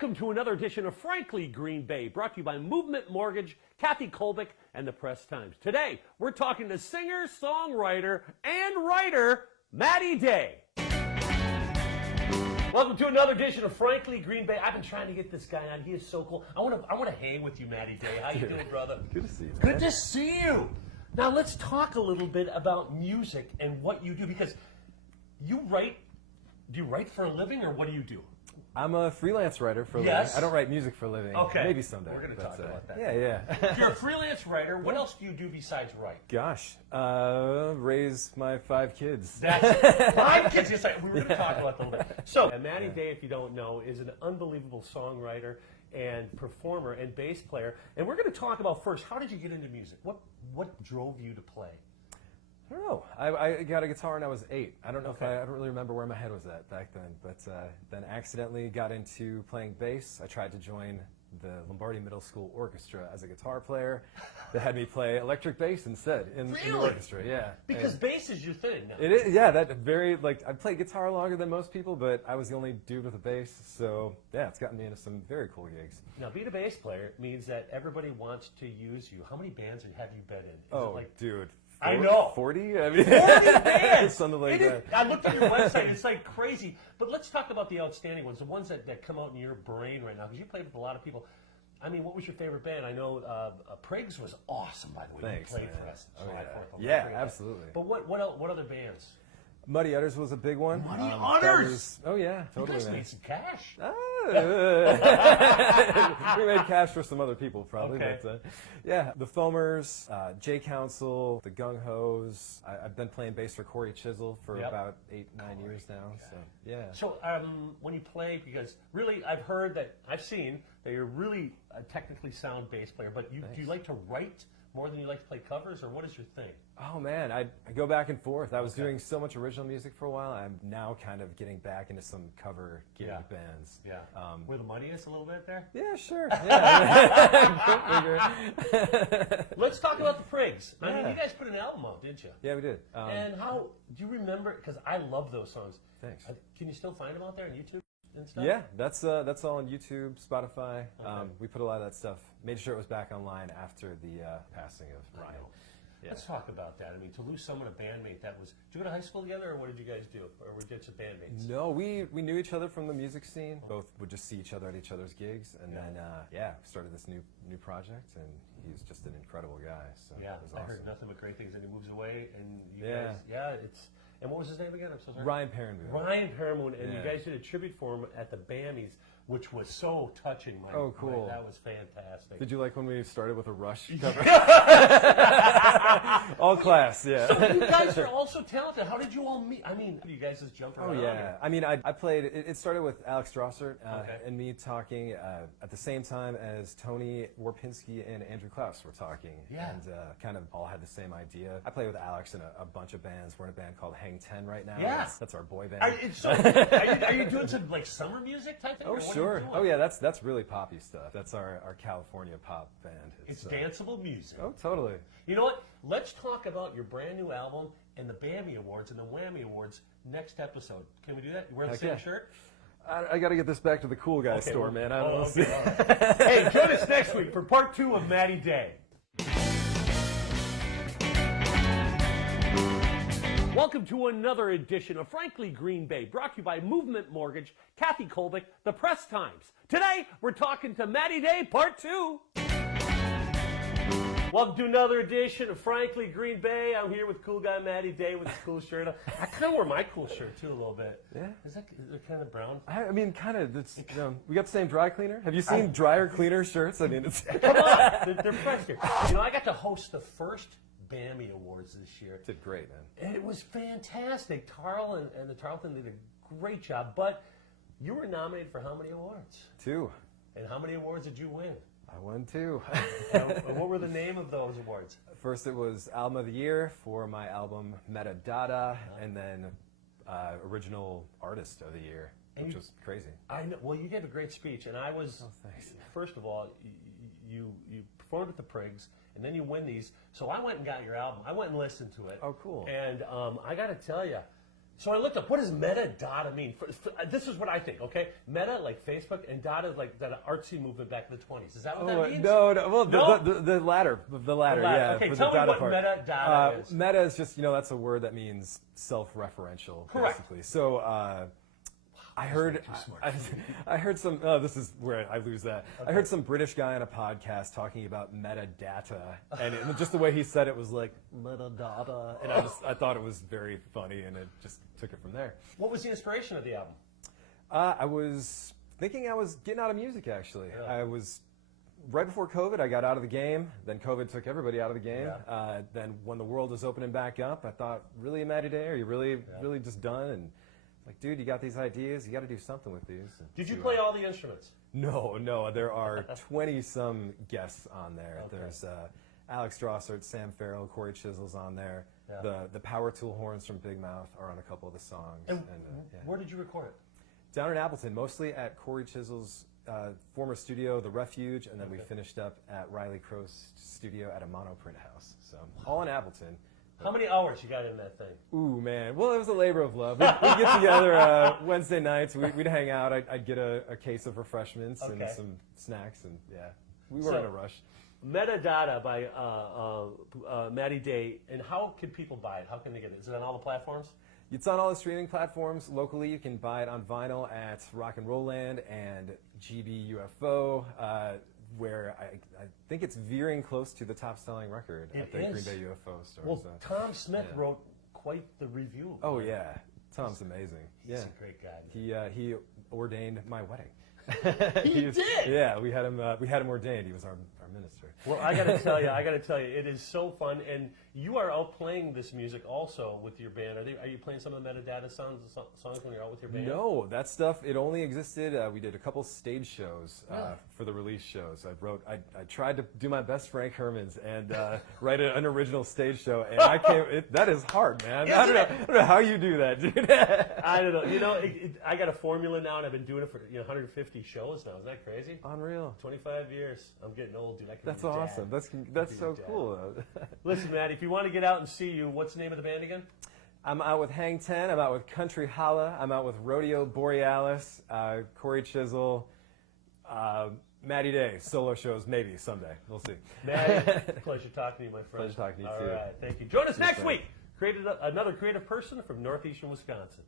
Welcome to another edition of Frankly Green Bay, brought to you by Movement Mortgage, Kathy Kolbick, and the Press Times. Today, we're talking to singer, songwriter, and writer, Matty Day. Welcome to another edition of Frankly Green Bay. I've been trying to get this guy on. He is so cool. I want to hang with you, Matty Day. How you doing, brother? Good to see you, man. Good to see you. Now, let's talk a little bit about music and what you do, because you write. Do you write for a living, or what do you do? I'm a freelance writer for a living. I don't write music for a living. Okay. Maybe someday. We're going to talk about that. Yeah. You're a freelance writer. What else do you do besides write? Gosh, raise my 5 kids. That's it. 5 kids. Yes, we were going to talk about that a little bit. So, Matty Day, if you don't know, is an unbelievable songwriter and performer and bass player. And we're going to talk about first, how did you get into music? What drove you to play? I don't know. I got a guitar when I was 8. I don't know if I don't really remember where my head was at back then, but then accidentally got into playing bass. I tried to join the Lombardi Middle School Orchestra as a guitar player. They had me play electric bass instead in the orchestra. Yeah, because bass is your thing now. It is. Yeah, that very I played guitar longer than most people, but I was the only dude with a bass. So yeah, it's gotten me into some very cool gigs. Now, being a bass player means that everybody wants to use you. How many bands have you been in? Is it dude. I know. 40? I mean, 40 bands! Something like that. I looked at your website. It's like crazy. But let's talk about the outstanding ones, the ones that come out in your brain right now, because you played with a lot of people. I mean, what was your favorite band? I know Prigs was awesome, by the way. Thanks, you played man. for us. Yeah, absolutely. But what other bands? Muddy Utters was a big one. Muddy Utters? Oh, yeah, totally. You guys made some cash. We made cash for some other people, probably. Okay. But, yeah, the Foamers, J Council, the Gung Ho's. I've been playing bass for Corey Chisel for about 8-9 years now. Okay. So, yeah. So when you play, because really I've seen that you're really a technically sound bass player, but do you like to write more than you like to play covers, or what is your thing? Oh, man, I go back and forth. I was doing so much original music for a while. I'm now kind of getting back into some cover gig bands. Yeah. Were the muddiest a little bit there? Yeah, sure. Yeah. Let's talk about the Prigs. I mean, you guys put an album out, didn't you? Yeah, we did. And how, do you remember, because I love those songs. Thanks. Can you still find them out there on YouTube and stuff? Yeah, that's all on YouTube, Spotify. We put a lot of that stuff, made sure it was back online after the passing of Ryan. Yeah. Let's talk about that. I mean, to lose someone, a bandmate, did you go to high school together, or what did you guys do? Or were you just bandmates? No, we knew each other from the music scene. Both would just see each other at each other's gigs, and then started this new project, and he's just an incredible guy. So yeah, it was awesome. I heard nothing but great things, and he moves away, and you guys, and what was his name again? I'm so sorry. Ryan Hermans. Ryan Hermans, and you guys did a tribute for him at the Bammies, which was so touching. Oh, cool. That was fantastic. Did you like when we started with a Rush cover? All class, yeah. So you guys are also talented. How did you all meet? I mean, you guys just jumped around. Oh, yeah. I mean, I played, it started with Alex Drossert and me talking at the same time as Tony Warpinski and Andrew Klaus were talking. Yeah. And kind of all had the same idea. I play with Alex in a bunch of bands. We're in a band called Hang 10 right now. Yeah. That's our boy band. Are you doing some like summer music type thing? Oh, sure. Oh, yeah, that's really poppy stuff. That's our California pop band. It's danceable music. Oh, totally. You know what? Let's talk about your brand new album and the Bammy Awards and the Whammy Awards next episode. Can we do that? You wear the same shirt? I got to get this back to the cool guy store, man. I don't see. Hey, join us next week for part 2 of Matty Day. Welcome to another edition of Frankly Green Bay, brought to you by Movement Mortgage, Kathy Kolbick, the Press Times. Today, we're talking to Matty Day, part 2. Welcome to another edition of Frankly Green Bay. I'm here with cool guy Matty Day with his cool shirt on. I kind of wore my cool shirt too a little bit. Yeah. Is it kind of brown? I mean, kind of. We got the same dry cleaner. Have you seen dryer cleaner shirts? I mean, it's come on, they're fresh here. You know, I got to host the first Bammy Awards this year. Did great, man. And it was fantastic. Tarl and the Tarleton did a great job. But you were nominated for how many awards? 2. And how many awards did you win? I won 2. And what were the name of those awards? First, it was Album of the Year for my album Dada, and then Original Artist of the Year, which was crazy. I know. Well, you gave a great speech, and I was. Oh, thanks. First of all, you performed at the Prigs, and then you win these. So I went and got your album. I went and listened to it. Oh, cool. And I got to tell you, So I looked up, what does metadata mean? This is what I think, okay? Meta, like Facebook, and data is like that artsy movement back in the 20s. Is that what that means? No. Well, No? the latter, yeah. Okay, for tell the me data what part. metadata is. Meta is just, that's a word that means self-referential, Correct. basically. So I heard some. Oh, this is where I lose that. Okay. I heard some British guy on a podcast talking about metadata, and just the way he said it was like metadata, and I thought it was very funny, and it just took it from there. What was the inspiration of the album? I was thinking I was getting out of music. Actually, yeah. I was right before COVID. I got out of the game. Then COVID took everybody out of the game. Yeah. Then when the world was opening back up, I thought, really, Matty Day, are you really just done? And like, dude, you got these ideas. You got to do something with these. Did you play all the instruments? No. There are 20-some guests on there. Okay. There's Alex Drossert, Sam Farrell, Corey Chisel's on there. Yeah. The power tool horns from Big Mouth are on a couple of the songs. And where did you record it? Down in Appleton, mostly at Corey Chisel's former studio, The Refuge, and then we finished up at Riley Crow's studio at a monoprint house. So all in Appleton. How many hours you got in that thing? Ooh, man. Well, it was a labor of love. We'd get together Wednesday nights. We'd hang out. I'd get a case of refreshments and some snacks, and we weren't in a rush. Metadata by Matty Day. And how can people buy it? How can they get it? Is it on all the platforms? It's on all the streaming platforms. Locally, you can buy it on vinyl at Rock and Roll Land and GB UFO, where I think it's veering close to the top-selling record at the Green Bay UFO store. Well, Tom Smith wrote quite the review. Oh, yeah. Tom's amazing. He's a great guy. He ordained my wedding. He did? Yeah, we had him ordained. He was our minister. Well, I got to tell you, it is so fun, and you are out playing this music also with your band. Are you playing some of the metadata songs when you're out with your band? No, that stuff, it only existed. We did a couple stage shows for the release shows. I tried to do my best Frank Hermans and write an original stage show, and that is hard, man. I don't know how you do that, dude. I don't know. I got a formula now, and I've been doing it for 150 shows now. Is that crazy? Unreal. 25 years. I'm getting old, dude. That's awesome. That's so cool. Listen, Matty, if you want to get out and see you, what's the name of the band again? I'm out with Hang 10. I'm out with Country Holla. I'm out with Rodeo Borealis, Corey Chisel, Matty Day. Solo shows, maybe someday. We'll see. Matty, pleasure talking to you, my friend. Pleasure talking to you, too. All right, thank you. Join us next week. Another creative person from northeastern Wisconsin.